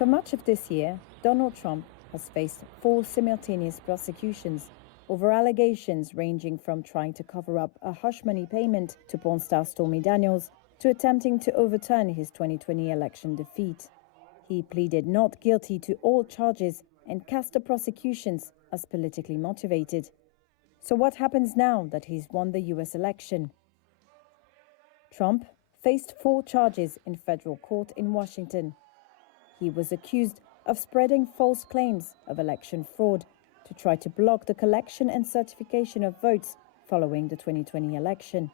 For much of this year, Donald Trump has faced 4 simultaneous prosecutions over allegations ranging from trying to cover up a hush money payment to porn star Stormy Daniels to attempting to overturn his 2020 election defeat. He pleaded not guilty to all charges and cast the prosecutions as politically motivated. So what happens now that he's won the US election? Trump faced 4 charges in federal court in Washington. He was accused of spreading false claims of election fraud to try to block the collection and certification of votes following the 2020 election.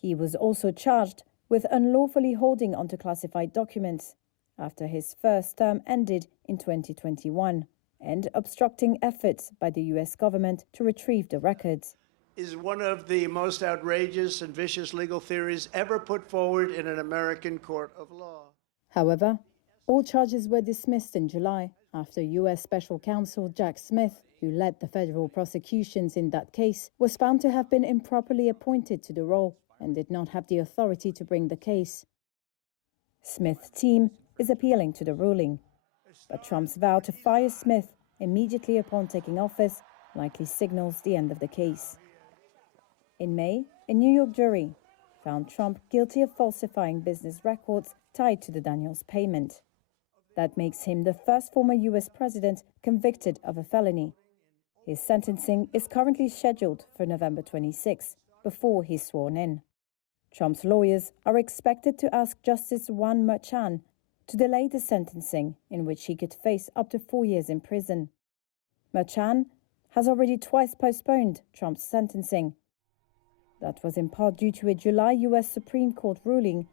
He was also charged with unlawfully holding onto classified documents after his first term ended in 2021 and obstructing efforts by the US government to retrieve the records. Is one of the most outrageous and vicious legal theories ever put forward in an American court of law. However, all charges were dismissed in July after US Special Counsel Jack Smith, who led the federal prosecutions in that case, was found to have been improperly appointed to the role and did not have the authority to bring the case. Smith's team is appealing to the ruling, but Trump's vow to fire Smith immediately upon taking office likely signals the end of the case. In May, a New York jury found Trump guilty of falsifying business records tied to the Daniels payment. That makes him the first former US president convicted of a felony. His sentencing is currently scheduled for November 26, before he's sworn in. Trump's lawyers are expected to ask Justice Juan Merchan to delay the sentencing, in which he could face up to 4 years in prison. Merchan has already twice postponed Trump's sentencing. That was in part due to a July US Supreme Court ruling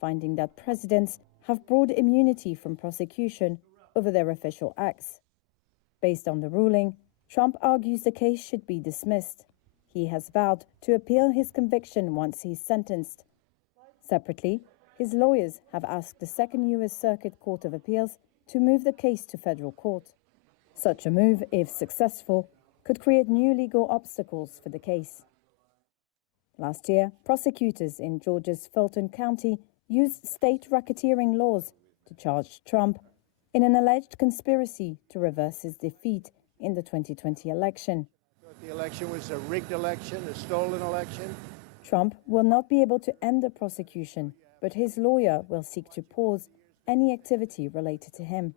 finding that presidents have broad immunity from prosecution over their official acts. Based on the ruling, Trump argues the case should be dismissed. He has vowed to appeal his conviction once he's sentenced. Separately, his lawyers have asked the Second U.S. Circuit Court of Appeals to move the case to federal court. Such a move, if successful, could create new legal obstacles for the case. Last year, prosecutors in Georgia's Fulton County used state racketeering laws to charge Trump in an alleged conspiracy to reverse his defeat in the 2020 election. The election was a rigged election, a stolen election. Trump will not be able to end the prosecution, but his lawyer will seek to pause any activity related to him.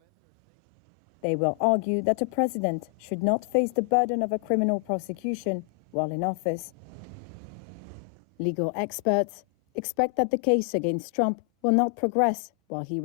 They will argue that a president should not face the burden of a criminal prosecution while in office. Legal experts expect that the case against Trump will not progress while he remains